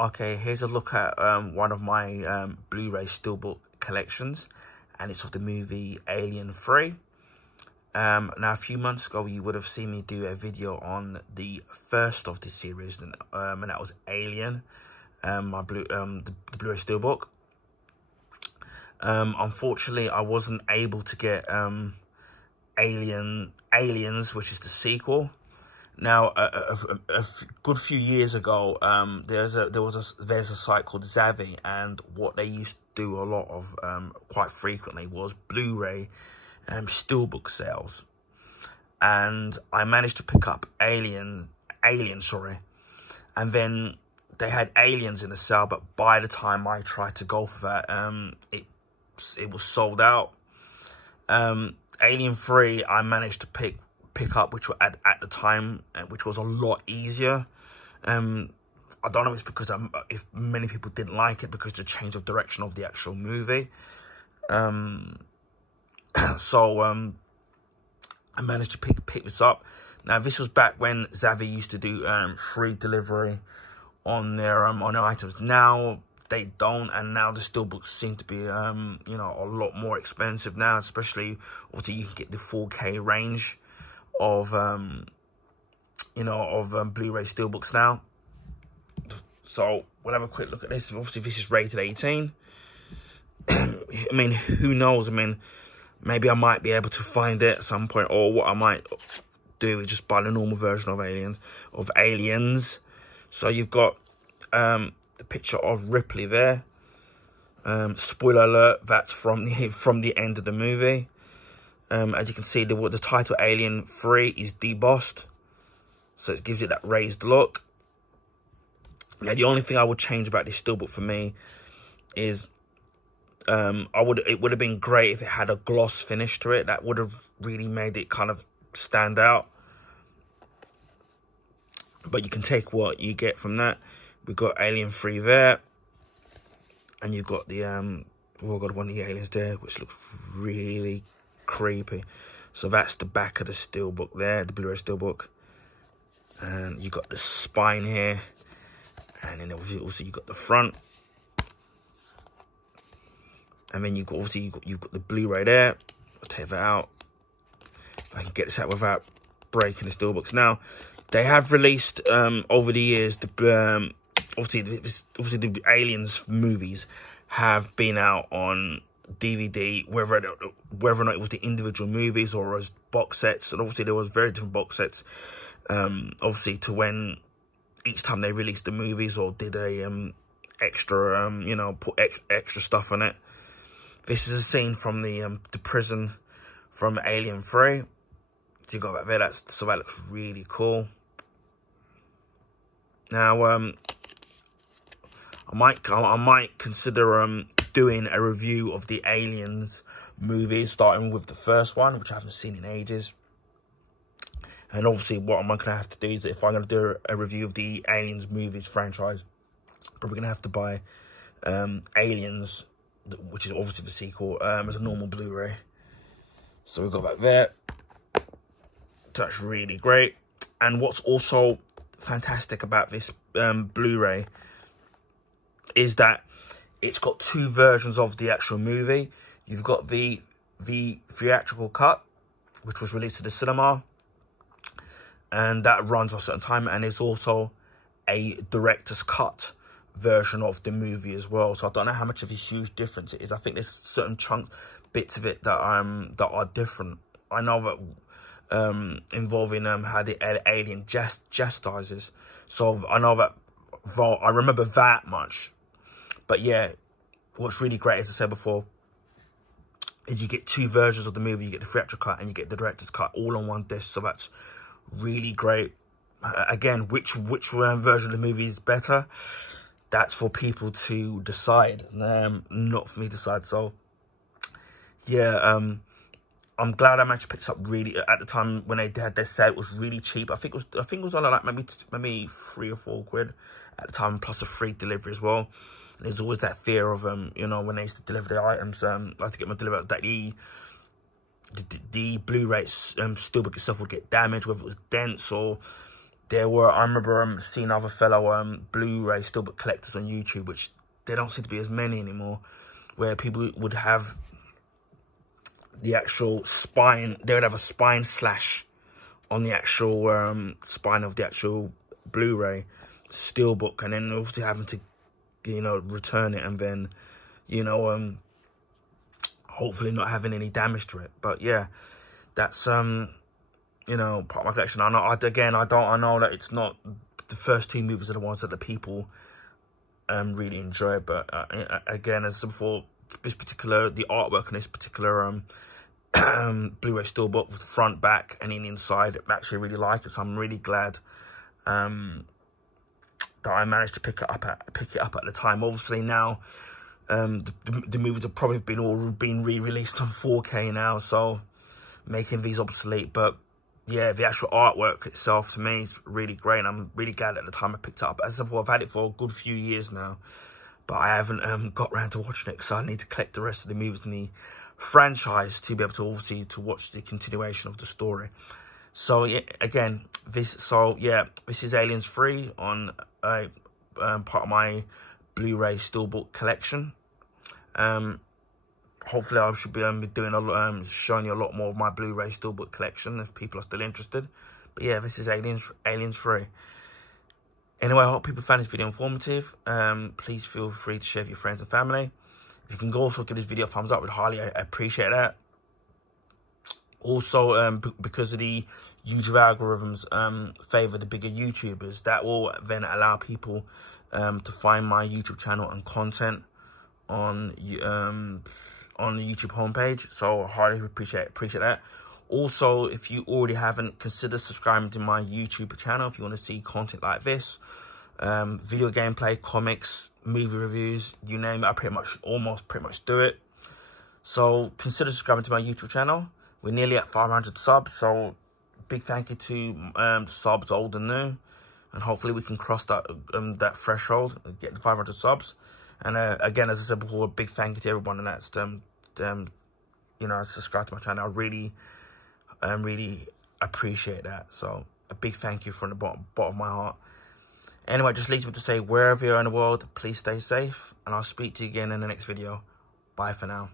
Okay, here's a look at one of my Blu-ray Steelbook collections, and it's of the movie Alien 3. Now, a few months ago, you would have seen me do a video on the first of the series, and that was Alien, the Blu-ray Steelbook. Unfortunately, I wasn't able to get Aliens, which is the sequel. Now, a good few years ago, there's a site called Zavvi, and what they used to do a lot of, quite frequently, was Blu-ray Steelbook sales. And I managed to pick up Alien, and then they had Aliens in the sale, but by the time I tried to go for that, it was sold out. Alien 3, I managed to pick up, which were at the time, which was a lot easier. I don't know if it's because if many people didn't like it because of the change of direction of the actual movie. So I managed to pick this up. Now, this was back when Zavvi used to do free delivery on their items. Now they don't, and now the steelbooks seem to be you know, a lot more expensive now, especially obviously you can get the 4K range of you know, of Blu-ray steelbooks now. So we'll have a quick look at this. Obviously this is rated 18. I mean, who knows? I mean, maybe I might be able to find it at some point, or what I might do is just buy the normal version of Aliens. So you've got the picture of Ripley there. Spoiler alert, that's from the end of the movie. As you can see, the title Alien 3 is debossed, so it gives it that raised look. Now, the only thing I would change about this steelbook for me is it would have been great if it had a gloss finish to it. That would have really made it kind of stand out. But you can take what you get from that. We've got Alien 3 there, and you've got the we've got one of the aliens there, which looks really creepy. So that's the back of the steelbook there, the Blu-ray steelbook, and you got the spine here, and then obviously you got the front, and then you've got the Blu-ray there. I'll take that out. If I can get this out without breaking the steelbooks. Now, they have released over the years obviously the Aliens movies have been out on DVD, whether or not it was the individual movies or as box sets. And obviously there was very different box sets, obviously, to when each time they released the movies or did a extra you know, put extra stuff on it. This is a scene from the prison from Alien 3. So you got that there. So that looks really cool. Now I might consider doing a review of the Aliens movies, starting with the first one, which I haven't seen in ages. And obviously, what I'm going to have to do is, if I'm going to do a review of the Aliens movies franchise, probably going to have to buy Aliens, which is obviously the sequel, as a normal Blu-ray. So we've got that there. That's really great. And what's also fantastic about this Blu-ray is that it's got two versions of the actual movie. You've got the theatrical cut, which was released to the cinema, and that runs a certain time, and there's also a director's cut version of the movie as well. So I don't know how much of a huge difference it is. I think there's certain bits of it that are different. I know that involving how the alien chastises. So I know that, I remember that much. But yeah, what's really great, as I said before, is you get two versions of the movie. You get the theatrical cut and you get the director's cut all on one disc. So that's really great. Again, which version of the movie is better? That's for people to decide, not for me to decide. So yeah, I'm glad I managed to pick this up. Really, at the time when they had their sale, it was really cheap. I think it was only like maybe 3 or 4 quid at the time, plus a free delivery as well. And there's always that fear of you know, when they used to deliver the items, I had to get my delivery, that the Blu-ray steelbook itself would get damaged, whether it was dents or I remember seeing other fellow Blu-ray steelbook collectors on YouTube, which there don't seem to be as many anymore, where people would have the actual spine, they would have a spine slash on the actual spine of the actual Blu-ray steelbook, and then obviously having to, you know, return it, and then, you know, hopefully not having any damage to it. But yeah, that's you know, part of my collection. I know that it's not the first two movies are the ones that the people really enjoy, but again, as I said before, the artwork on this particular Blu-ray steelbook with the front, back, and in the inside, I actually really like it. So I'm really glad that I managed to pick it up at the time. Obviously now, the movies have probably been re-released on 4K now, so making these obsolete. But yeah, the actual artwork itself to me is really great, and I'm really glad at the time I picked it up. As I said before, I've had it for a good few years now, but I haven't got around to watching it because I need to collect the rest of the movies in the franchise to be able to obviously to watch the continuation of the story. So yeah, again, this is Aliens 3 on a part of my Blu-ray steelbook collection. Hopefully I should be doing showing you a lot more of my Blu-ray steelbook collection if people are still interested. But yeah, this is Aliens 3. Anyway, I hope people found this video informative. Please feel free to share with your friends and family. If you can also give this video a thumbs up, we'd highly appreciate that. Also, because of the YouTube algorithms favor the bigger YouTubers, that will then allow people to find my YouTube channel and content on the YouTube homepage. So I highly appreciate that. Also, if you already haven't, consider subscribing to my YouTube channel if you want to see content like this. Video gameplay, comics, movie reviews, you name it, I almost pretty much do it. So consider subscribing to my YouTube channel. We're nearly at 500 subs, so big thank you to subs old and new, and hopefully we can cross that that threshold and get the 500 subs. And again, as I said before, a big thank you to everyone that's you know, subscribe to my channel. I really appreciate that. So a big thank you from the bottom of my heart. Anyway, just leaves me to say, wherever you are in the world, please stay safe, and I'll speak to you again in the next video. Bye for now.